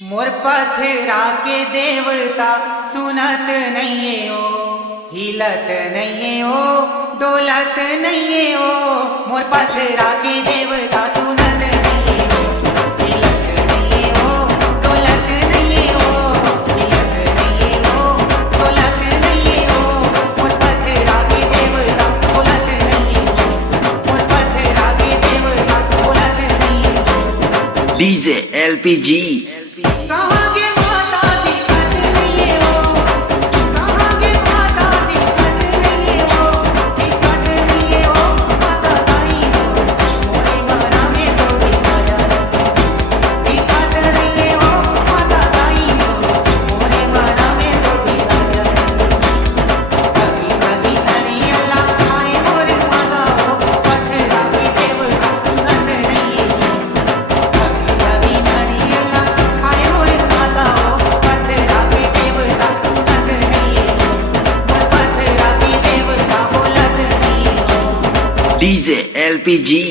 मोर पथरा के देवता सुनत नहीं हो, हिलत नहीं हो, डोलत नहीं हो। मोर पथरा के देवता सुनत नहीं हो, हिलत नहीं हो, डोलत नहीं हो, हिलत नहीं हो, डोलत नहीं हो। मोर पथरा के देवता डोलत नहीं हो, मोर पथरा के देवता डोलत नहीं हो। DJ LPG. कहाँ के माता दिक्कत नहीं हो, कहाँ के माता दिक्कत नहीं हो, दिक्कत नहीं हो माता दाई हो, मोरे मना में तो दिखाया दिक्कत नहीं हो माता दाई हो, मोरे मना में तो दिखाया। कभी कभी हरी अल्लाह आए मोरे माता हो, पथरा की देवता सुनत नहीं हो। कभी कभी हरी अल्लाह आए मोरे माता हो, पथरा की देवता सुनत नहीं हो, मोर पथरा की देवता बोलत नहीं हो। DJ LPG.